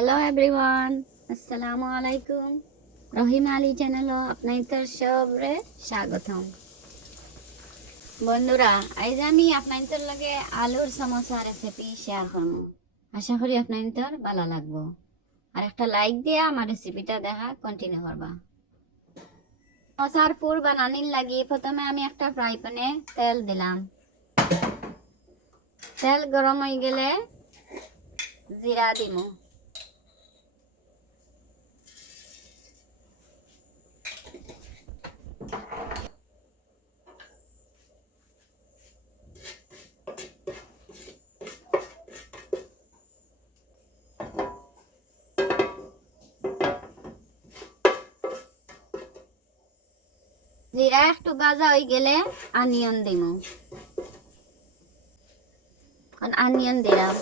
Hello everyone, আসসালামু আলাইকুম। রহিম আলী চ্যানেল আপনাদের সবরে স্বাগতম। বন্ধুরা, আজ আমি আপনাদের লগে আলুর সমোসা রেসিপি শেয়ার করব। আশা করি আপনাদের ভালো লাগবে। আর একটা লাইক দিয়ে আমার রেসিপিটা দেখা কন্টিনিউ করবা। সমোসার পুর বানানির লাগি প্রথমে আমি একটা ফ্রাই প্যানে তেল দিলাম। তেল গরম হয়ে গেলে জিরা দিমু। জিরা একটু ভাজা হয়ে গেলে অনিয়ন দিমু। অনিয়ন দিলাম।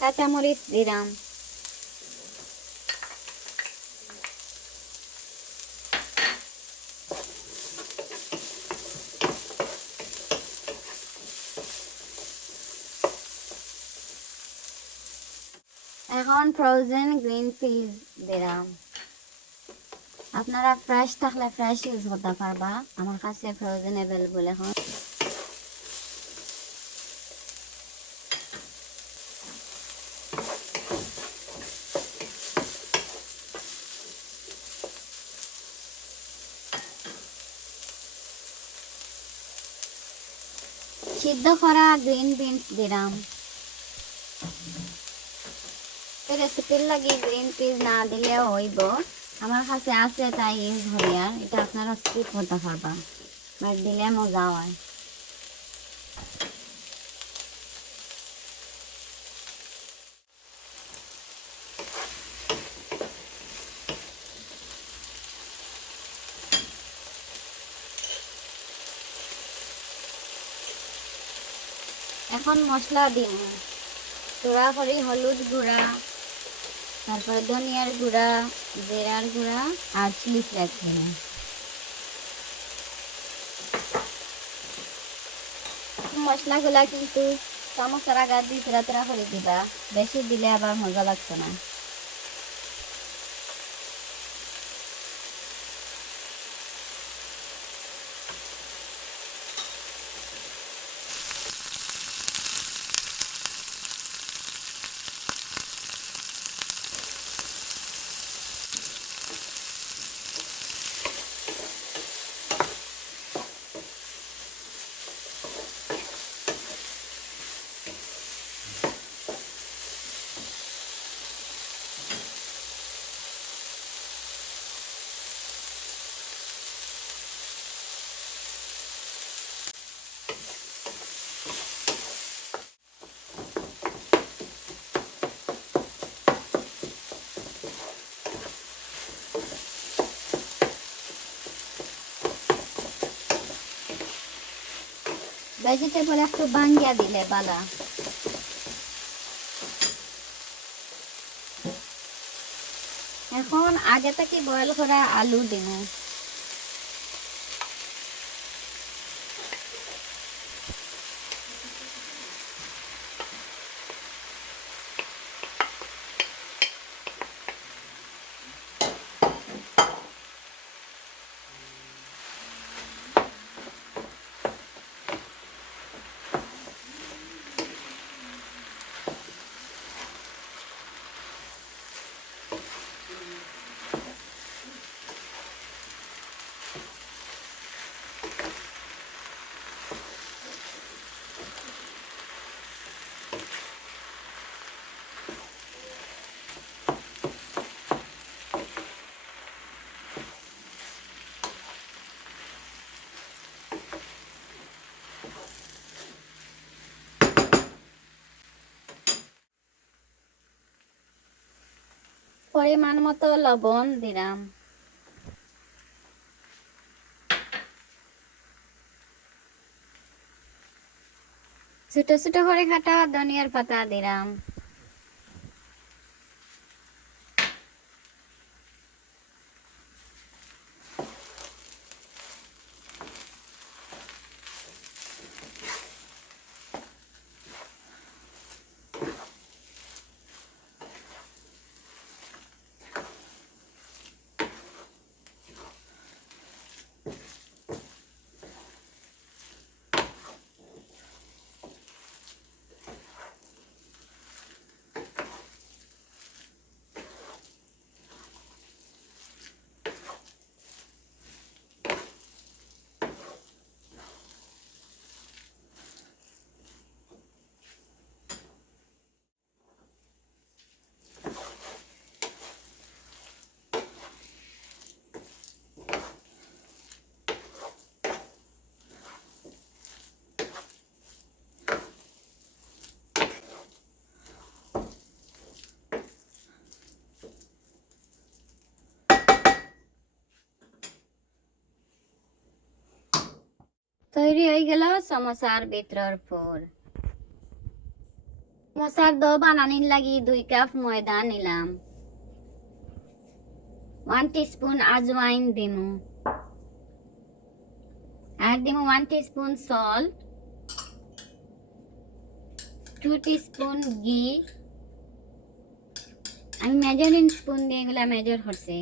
কাঁচামরিচ দিলাম। এখন ফ্রোজেন গ্রিন পিস দিলাম। আপনারা ফ্রেশ থাকলে ফ্রেশ ইউজ করতে পারবা, আমার কাছে ফ্রোজেন অ্যাভেলেবল এখন। সিদ্ধ করা গ্রিন বিনস দিলাম। রেসিপির লাগি গ্রিন পিস না দিলেও হইব, আমার কাছে আছে তাই ইউজ করি। আর এটা আপনারা স্কিপ করতে পারবা, বাট দিলে মজা হয়। এখন মশলা দিন। গুঁড়া করি হলুদ গুঁড়া, তারপর ধনিয়ার গুঁড়া, জিরার গুঁড়া আর চিলি ফ্লেক্স দিন। মশলাগুলা কিন্তু সমোসার আগে দিতরা তরা করে দিবা, বেশি দিলে আবার মজা লাগছে না। ভেজিটেবল একটু ভাঙ্গিয়া দিলে বালা। এখন আগে থেকে বয়েল করা আলু দিব। পরিমাণ মতো লবণ দিলাম। ছোট ছোট করে কাটা ধনিয়ার পাতা দিলাম। তৈরি হয়ে গেল সমোসার ভিতর পুর। সমোসার ডো বানানির লাগি 2 কাপ ময়দা নিলাম। 1 টিস্পুন আজওয়াইন দিমু, আর দিমু 1 টিস্পুন সল্ট, 2 টিস্পুন ঘি। আমি মেজারিং স্পুন দিয়ে এগুলা মেজার করছি।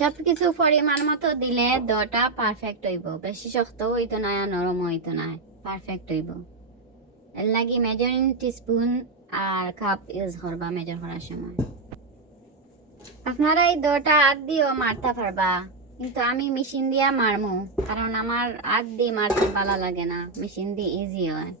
সবকিছু পরিমাণ মতো দিলে ডোটা পারফেক্ট হইব, বেশি শক্ত হইতো না, নরম হইতো না, পারফেক্ট হইব। এর লাগি মেজারিং টিস্পুন আর কাপ ইউজ করবা মেজার করার সময়। আপনারা এই ডোটা হাত দিয়েও মারতে পারবা, কিন্তু আমি মেশিন দিয়া মারমু, কারণ আমার হাত দিয়ে মারতে ভালো লাগে না, মেশিন দিয়ে ইজি হয়।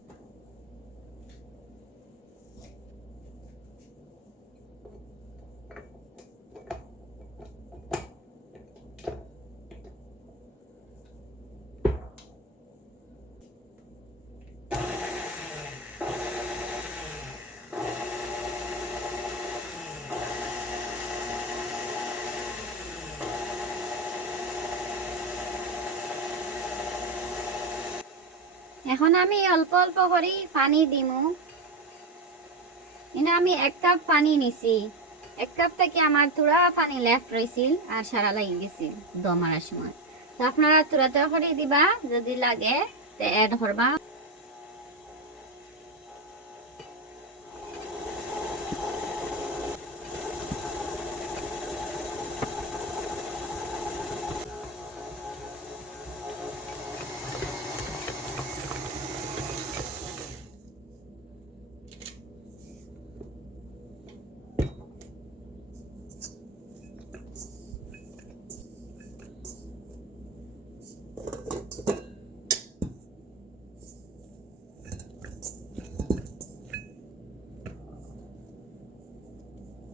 এখন আমি অল্প অল্প করে পানি দিমু। কিন্তু আমি 1 কাপ পানি নিছি, 1 কাপ থেকে আমার তুড়া পানি লেফট রয়েছিল আর সারা লাগি গেছিল দো মারার সময়। তো আপনারা তুড়া তুড়া করে দিবা, যদি লাগে তো অ্যাড করবা।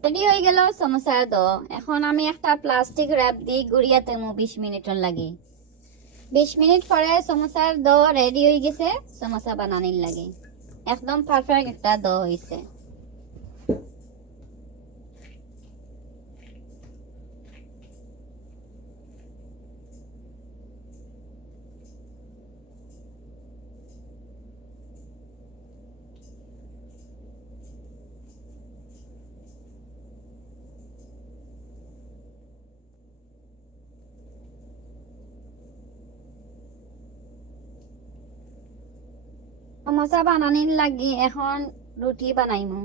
রেডি হয়ে গেল সমোসার ডো। এখন আমি একটা প্লাস্টিক র্যাপ দিয়ে গুড়িয়া তেমু 20 মিনিটের লাগে। 20 মিনিট পরে সমোসার ডো রেডি হয়ে গেছে সমোসা বানানির লাগে। একদম পারফেক্ট একটা ডো হয়েছে। সমোসা বানানির লাগি এখন রুটি বানাইমু।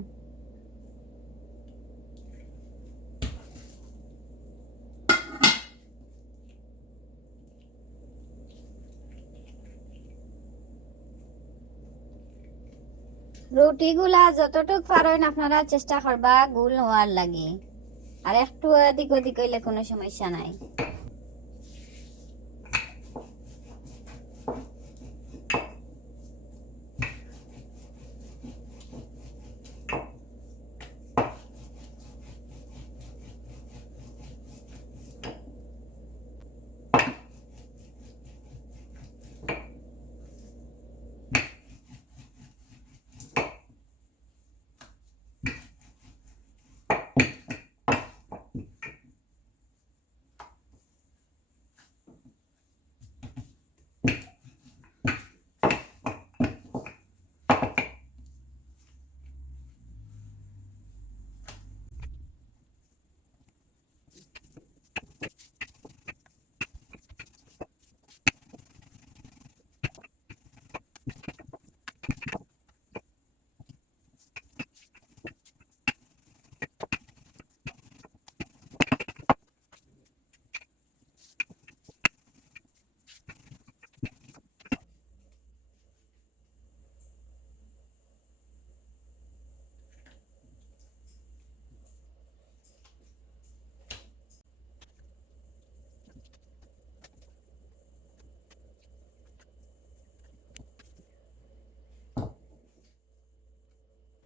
রুটিগুলা যতটুক পারেন আপনারা চেষ্টা করবা গোল হওয়ার লাগে, আর একটু এদিক ওদিক হইলে কোনো সমস্যা নাই।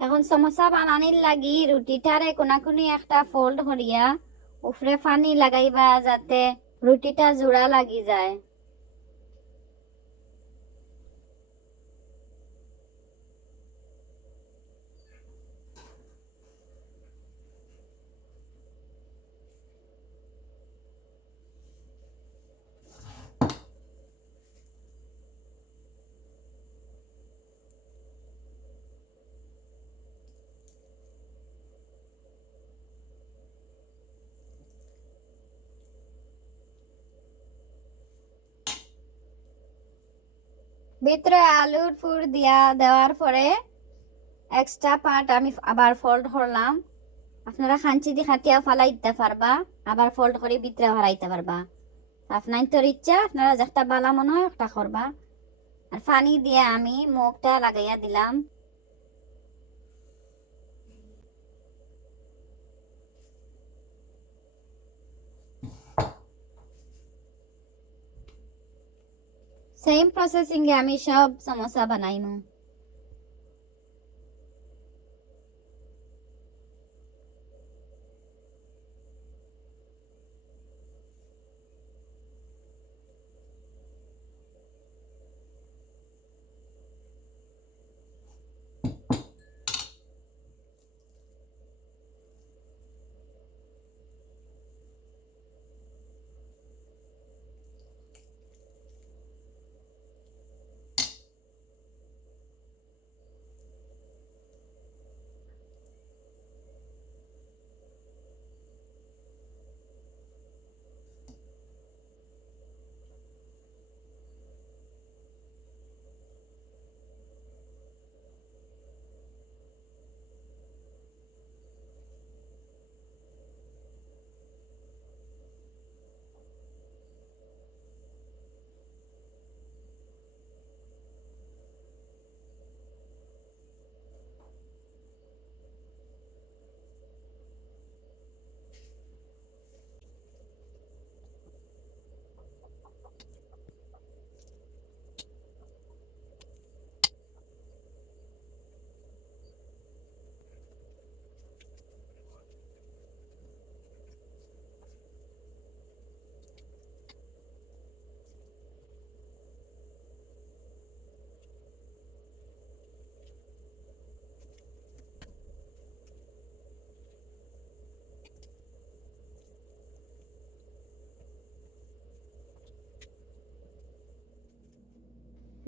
এখন সমোসা বানানির লাগি রুটিটারে কোনাকুনি একটা ফোল্ড করিয়া উপরে পানি লাগাইবা যাতে রুটিটা জোড়া লাগি যায়। ভিতরে আলুর পুর দিয়া দেওয়ার পরে এক্সট্রা পার্ট আমি আবার ফোল্ড করলাম। আপনারা খাঞ্চি দিয়ে খাটিয়া ফালাই দিতে পারবা, আবার ফোল্ড করে ভিতরে ভরাইতে পারবা। আপনার তোর ইচ্ছা, আপনারা যেটা বালা মনে হয় একটা করবা। আর পানি দিয়ে আমি মুখটা লাগাইয়া দিলাম। সেম প্রসেসিং এ আমি সব সমোসা বানাইমু।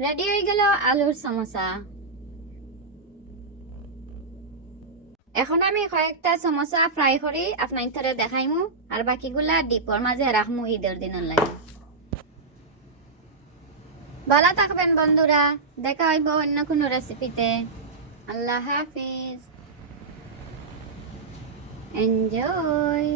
রেডি হয়ে গেল আলুর সমোসা। এখন আমি কয়েকটা সমোসা ফ্রাই করি আপনার ধরে দেখাইমু, আর বাকিগুলা ডিপর মাঝে রাখমু ঈদের দিনের লাগে। ভালো থাকবেন বন্ধুরা, দেখা হইব অন্য কোনো রেসিপিতে। আল্লাহ হাফিজ, এনজয়।